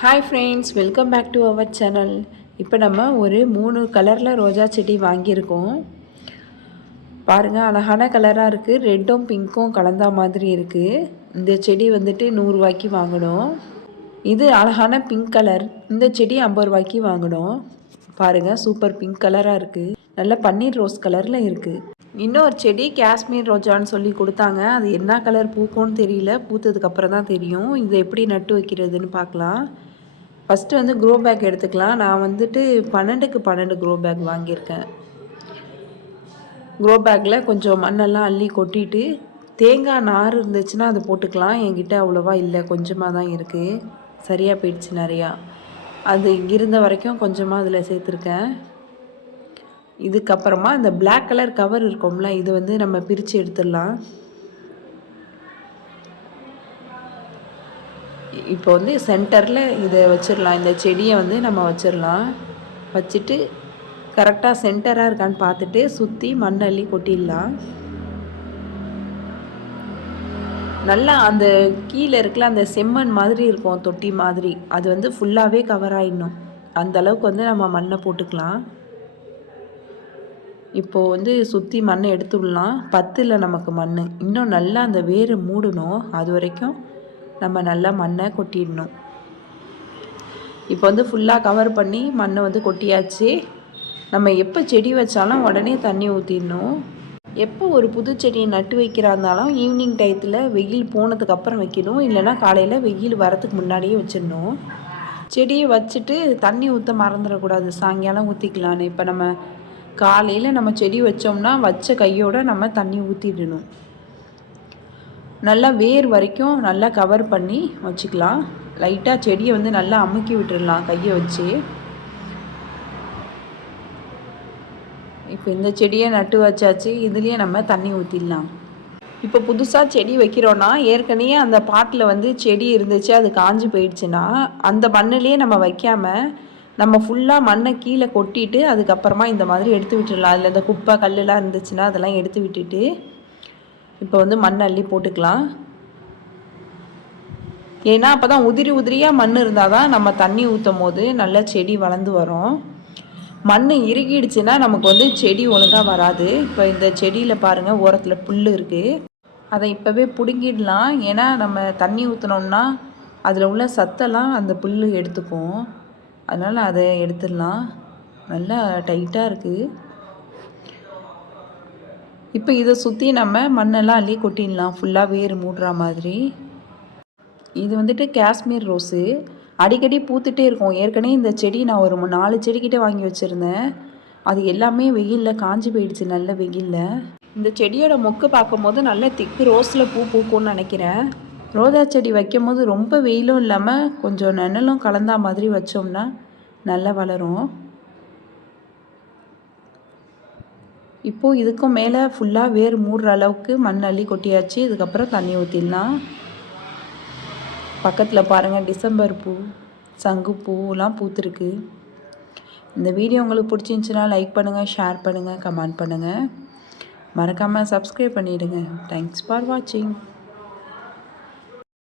Hi friends, welcome back to our channel. இப்போ நம்ம ஒரு 3 கலரில் ரோஜா செடி வாங்கியிருக்கோம். பாருங்கள், அழகான கலராக இருக்குது. ரெட்டும் பிங்க்கும் கலந்தா மாதிரி இருக்குது. இந்த செடி வந்துட்டு 100 ரூபாய்க்கு வாங்கினோம். இது அழகான பிங்க் கலர். இந்த செடி 50 ரூபாய்க்கு வாங்கினோம். பாருங்கள், சூப்பர் பிங்க் கலராக இருக்குது. நல்ல பன்னீர் ரோஸ் கலரில் இருக்குது. இன்னொரு செடி காஷ்மீர் ரோஜான்னு சொல்லி கொடுத்தாங்க. அது என்ன கலர் பூக்கும்னு தெரியல. பூத்ததுக்கப்புறம் தான் தெரியும். இதை எப்படி நட்டு வைக்கிறதுன்னு பார்க்கலாம். ஃபஸ்ட்டு வந்து க்ரோ பேக் எடுத்துக்கலாம். நான் வந்துட்டு 12க்கு 12 க்ரோ பேக் வாங்கியிருக்கேன். க்ரோ பேக்கில் கொஞ்சம் மண்ணெல்லாம் அள்ளி கொட்டிட்டு தேங்காய் நார் இருந்துச்சுன்னா அதை போட்டுக்கலாம். என்கிட்ட அவ்வளோவா இல்லை, கொஞ்சமாக தான் இருக்குது. சரியாக போயிடுச்சு நிறையா. அது இருந்த வரைக்கும் கொஞ்சமாக அதில் சேர்த்துருக்கேன். இதுக்கப்புறமா இந்த பிளாக் கலர் கவர் இருக்கும்ல, இது வந்து நம்ம பிரித்து எடுத்துடலாம். இப்போ வந்து சென்டரில் இதை வச்சிடலாம். இந்த செடியை வந்து நம்ம வச்சிடலாம். வச்சுட்டு கரெக்டாக சென்டராக இருக்கான்னு பார்த்துட்டு சுற்றி மண் அள்ளி கொட்டிடலாம். நல்லா அந்த கீழே இருக்கல அந்த செம்மண் மாதிரி இருக்கும், தொட்டி மாதிரி, அது வந்து ஃபுல்லாகவே கவர் ஆகிடணும். அந்த அளவுக்கு வந்து நம்ம மண்ணை போட்டுக்கலாம். இப்போது வந்து சுற்றி மண்ணை எடுத்து விடலாம். 10 இல்லை நமக்கு மண். இன்னும் நல்லா அந்த வேர் மூடணும். அது வரைக்கும் நம்ம நல்லா மண்ணை கொட்டிடணும். இப்போ வந்து ஃபுல்லாக கவர் பண்ணி மண்ணை வந்து கொட்டியாச்சு. நம்ம எப்போ செடி வச்சாலும் உடனே தண்ணி ஊற்றிடணும். எப்போ ஒரு புது செடியை நட்டு வைக்கிறா இருந்தாலும் ஈவினிங் டயத்தில் வெயில் போனதுக்கப்புறம் வைக்கணும். இல்லைனா காலையில் வெயில் வரத்துக்கு முன்னாடியே வச்சிடணும். செடியை வச்சுட்டு தண்ணி ஊற்ற மறந்துடக்கூடாது. சாயங்காலம் ஊற்றிக்கலான்னு. இப்போ நம்ம காலையில் நம்ம செடி வச்சோம்னா வச்ச கையோடு நம்ம தண்ணி ஊற்றிடணும். நல்லா வேர் வரைக்கும் நல்லா கவர் பண்ணி வச்சுக்கலாம். லைட்டாக செடியை வந்து நல்லா அமுக்கி விட்டுடலாம் கையை வச்சு. இப்போ இந்த செடியை நட்டு வச்சாச்சு. இதுலேயே நம்ம தண்ணி ஊற்றிடலாம். இப்போ புதுசாக செடி வைக்கிறோன்னா ஏற்கனவே அந்த பாட்டில் வந்து செடி இருந்துச்சு, அது காஞ்சி போயிடுச்சுன்னா அந்த மண்ணிலேயே நம்ம வைக்காமல் நம்ம ஃபுல்லாக மண்ணை கீழே கொட்டிட்டு அதுக்கப்புறமா இந்த மாதிரி எடுத்து விட்டுடலாம். அதில் இந்த குப்பை கல்லுலாம் இருந்துச்சுன்னா அதெல்லாம் எடுத்து விட்டுட்டு இப்போ வந்து மண் அள்ளி போட்டுக்கலாம். ஏன்னா அப்போ தான் உதிரி உதிரியாக மண் இருந்தால் தான் நம்ம தண்ணி ஊற்றும் போது நல்ல செடி வளர்ந்து வரும். மண் இறுகிடுச்சுன்னா நமக்கு வந்து செடி ஒழுங்காக வராது. இப்போ இந்த செடியில் பாருங்கள், ஓரத்தில் புல் இருக்குது. அதை இப்போவே பிடுங்கிடலாம். ஏன்னா நம்ம தண்ணி ஊற்றினோம்னா அதில் உள்ள சத்தெல்லாம் அந்த புல் எடுத்துக்கும். அதனால் அதை எடுத்துடலாம். நல்லா டைட்டாக இருக்குது. இப்போ இதை சுற்றி நம்ம மண்ணெல்லாம் அள்ளி கொட்டிடலாம், ஃபுல்லாக வேர் மூடுற மாதிரி. இது வந்துட்டு காஷ்மீர் ரோஸு. அடிக்கடி பூத்துட்டே இருக்கும். ஏற்கனவே இந்த செடி நான் ஒரு 4 செடிக்கிட்டே வாங்கி வச்சுருந்தேன். அது எல்லாமே வெயிலில் காஞ்சி போயிடுச்சு, நல்ல வெயிலில். இந்த செடியோட மொக்கு பார்க்கும்போது நல்ல திக்கு ரோஸில் பூ பூக்கும்னு நினைக்கிறேன். ரோஜா செடி வைக்கும் போது ரொம்ப வெயிலும் இல்லாமல் கொஞ்சம் நிழலும் கலந்தா மாதிரி வச்சோம்னா நல்லா வளரும். இப்போது இதுக்கும் மேலே ஃபுல்லாக வேர் மூடுற அளவுக்கு மண் அள்ளி கொட்டியாச்சு. இதுக்கப்புறம் தண்ணி ஊற்றிடலாம். பக்கத்தில் பாருங்கள், டிசம்பர் பூ, சங்குப்பூலாம் பூத்துருக்கு. இந்த வீடியோ உங்களுக்கு பிடிச்சிருந்துச்சுன்னா லைக் பண்ணுங்கள், ஷேர் பண்ணுங்கள், கமெண்ட் பண்ணுங்கள். மறக்காமல் சப்ஸ்கிரைப் பண்ணிவிடுங்க. தேங்க்ஸ் ஃபார் வாட்சிங்.